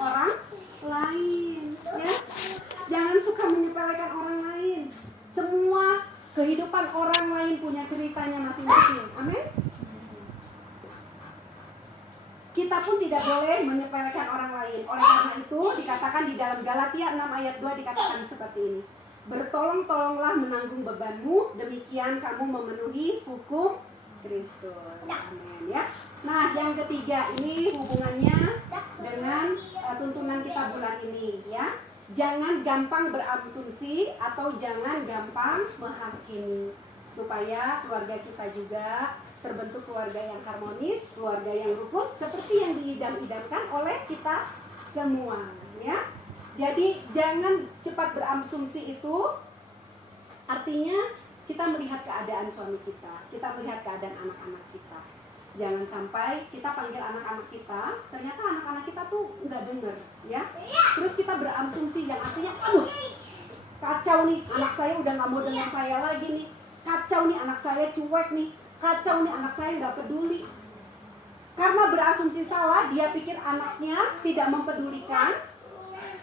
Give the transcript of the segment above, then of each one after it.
orang lain, ya. Jangan suka menyepelekan orang lain. Semua kehidupan orang lain punya ceritanya masing-masing. Amin. Kita pun tidak boleh menyepelekan orang lain. Oleh karena itu dikatakan di dalam Galatia 6 ayat 2 dikatakan seperti ini. Bertolong-tolonglah menanggung bebanmu, demikian kamu memenuhi hukum Kristus. Amin, ya. Nah, yang ketiga ini hubungannya dengan tuntunan kita bulan ini, ya. Jangan gampang berasumsi atau jangan gampang menghakimi, supaya keluarga kita juga terbentuk keluarga yang harmonis, keluarga yang rukun seperti yang diidam-idamkan oleh kita semua, ya. Jadi jangan cepat berasumsi, itu artinya kita melihat keadaan suami kita melihat keadaan anak-anak kita. Jangan sampai kita panggil anak-anak kita, ternyata anak-anak kita tuh nggak dengar, ya. Terus kita berasumsi yang artinya, aduh, kacau nih, anak saya udah nggak mau dengar saya lagi nih, kacau nih, anak saya cuek nih, kacau nih, anak saya nggak peduli. Karena berasumsi salah, dia pikir anaknya tidak mempedulikan,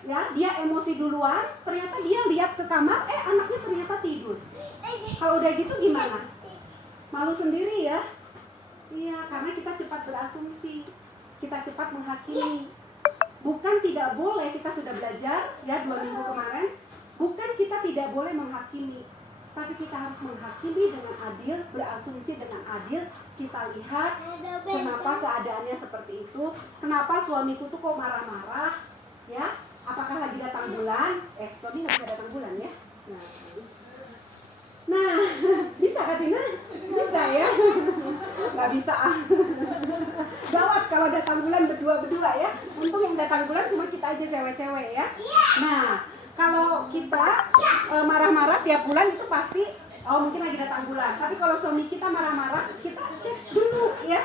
ya, dia emosi duluan, ternyata dia lihat ke kamar, anaknya ternyata tidur. Kalau udah gitu gimana? Malu sendiri, ya. Iya, karena kita cepat berasumsi, kita cepat menghakimi. Bukan tidak boleh, kita sudah belajar, ya, 2 minggu kemarin, bukan kita tidak boleh menghakimi, tapi kita harus menghakimi dengan adil, berasumsi dengan adil. Kita lihat kenapa keadaannya seperti itu, kenapa suamiku tuh kok marah-marah, ya. Apakah lagi datang bulan? Suami nggak bisa datang bulan, ya. Nah, bisa kan Tina? Bisa, ya? Nggak bisa. Gawat kalau datang bulan berdua-berdua, ya. Untung yang datang bulan cuma kita aja cewek-cewek, ya. Nah, kalau kita marah-marah tiap bulan itu pasti, mungkin lagi datang bulan. Tapi kalau suami kita marah-marah, kita cek dulu, ya.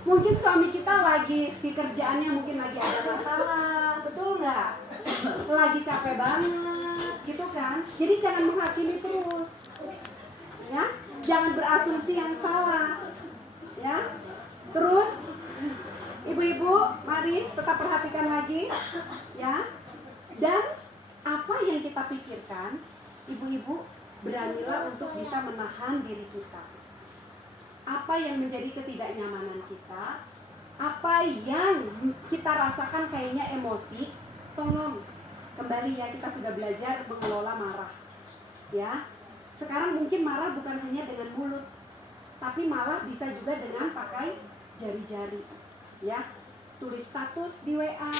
Mungkin suami kita lagi di kerjaannya mungkin lagi ada masalah, betul nggak? Lagi capek banget, gitu kan? Jadi jangan menghakimi terus, ya. Jangan berasumsi yang salah, ya. Terus, ibu-ibu, mari tetap perhatikan lagi, ya. Dan apa yang kita pikirkan, ibu-ibu, beranilah untuk bisa menahan diri kita. Apa yang menjadi ketidaknyamanan kita, apa yang kita rasakan kayaknya emosi, tolong kembali, ya, kita sudah belajar mengelola marah, ya. Sekarang mungkin marah bukan hanya dengan mulut, tapi marah bisa juga dengan pakai jari-jari, ya. Tulis status di WA,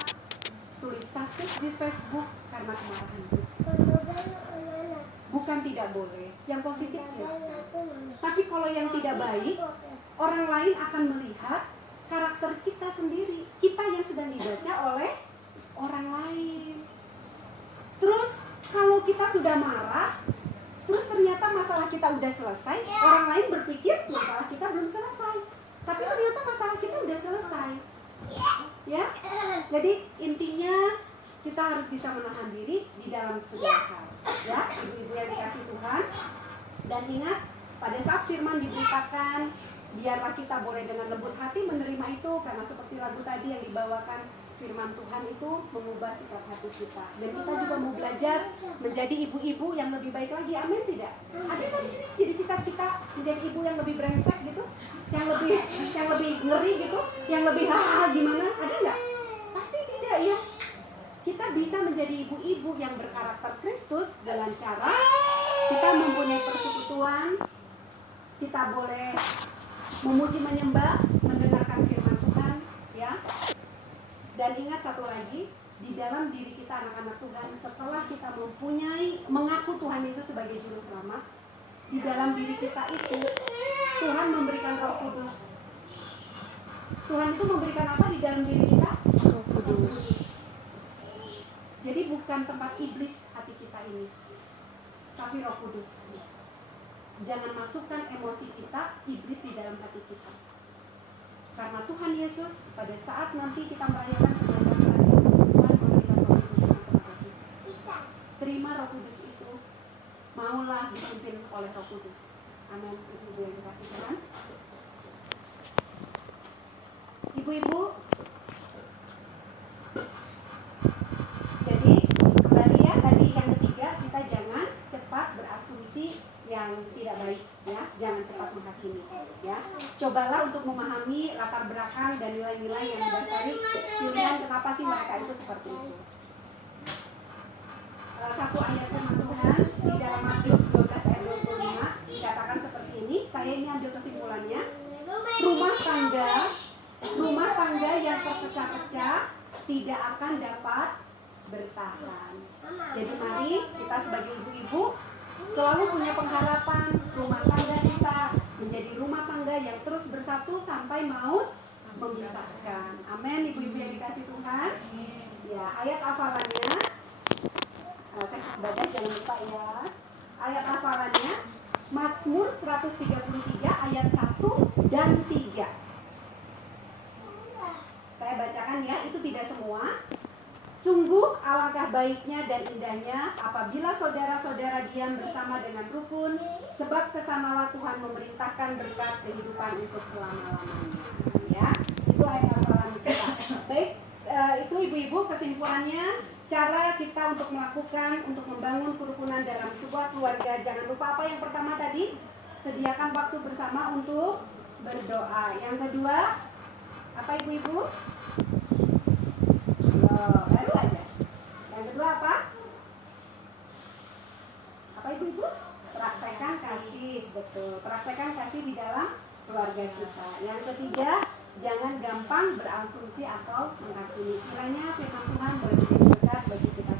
tulis status di Facebook karena kemarahan itu. Bukan tidak boleh, yang positif sih. Tapi kalau yang tidak baik, orang lain akan melihat karakter kita sendiri, kita yang sedang dibaca oleh orang lain. Terus kalau kita sudah marah, terus ternyata masalah kita udah selesai, orang lain berpikir masalah kita belum selesai, tapi ternyata masalah kita udah selesai, ya. Jadi intinya kita harus bisa menahan diri di dalam segala hal, ya, ibu-ibu yang dikasih Tuhan. Dan ingat, pada saat firman diberitakan, biarlah kita boleh dengan lembut hati menerima itu, karena seperti lagu tadi yang dibawakan, firman Tuhan itu mengubah sikap hati kita. Dan kita juga mau belajar menjadi ibu-ibu yang lebih baik lagi, amin tidak? Ada nggak di sini jadi cita-cita menjadi ibu yang lebih brengsek gitu, yang lebih ngeri gitu, yang lebih gimana? Ada nggak? Pasti tidak, ya. Kita bisa menjadi ibu-ibu yang berkarakter Kristus dengan cara kita mempunyai persekutuan, kita boleh memuji menyembah, mendengarkan firman Tuhan, ya. Dan ingat satu lagi, di dalam diri kita anak-anak Tuhan, setelah kita mengaku Tuhan Yesus sebagai juru selamat, di dalam diri kita itu Tuhan memberikan Roh Kudus. Tuhan itu memberikan apa di dalam diri kita? Roh Kudus. Jadi bukan tempat iblis hati kita ini, tapi Roh Kudus. Jangan masukkan emosi kita, iblis di dalam hati kita. Karena Tuhan Yesus pada saat nanti kita merayakan kebangkitan Tuhan Yesus, Tuhan memberikan Roh Kudus kepada kita. Terima Roh Kudus itu, maulah dipimpin oleh Roh Kudus. Amin. Ibu-ibu yang dikasih Tuhan. Ibu-ibu, untuk memahami latar belakang dan nilai-nilai yang mendasari pilihan kenapa sih mereka itu seperti itu. Satu ayat firman Tuhan di dalam Matius 12 ayat 25 dikatakan seperti ini. Saya ini ambil kesimpulannya. Rumah tangga yang terpecah-pecah tidak akan dapat bertahan. Jadi mari kita sebagai ibu-ibu selalu punya pengharapan rumah tangga kita menjadi rumah tangga yang terus bersatu sampai maut memisahkan. Amin, ibu-ibu yang dikasih Tuhan. Ya, ayat hafalannya saya baca, jangan lupa ya. Ayat hafalannya Mazmur 133 ayat 1 dan 3. Saya bacakan ya, itu tidak semua. Sungguh alangkah baiknya dan indahnya apabila saudara-saudara diam bersama dengan rukun, sebab kesanalah Tuhan memerintahkan berkat kehidupan untuk selama-lamanya. Ya, itu ayat hafalan kita. Baik, itu ibu-ibu kesimpulannya, cara kita untuk melakukan, untuk membangun kerukunan dalam sebuah keluarga. Jangan lupa apa yang pertama tadi, sediakan waktu bersama untuk berdoa. Yang kedua, apa ibu-ibu? Baru aja. Yang kedua apa? Apa ibu-ibu? Praktekkan kasih, betul. Praktekkan kasih di dalam keluarga kita. Yang ketiga, jangan gampang berasumsi atau menghakimi. Kiranya firman Tuhan boleh menjadi berkat bagi kita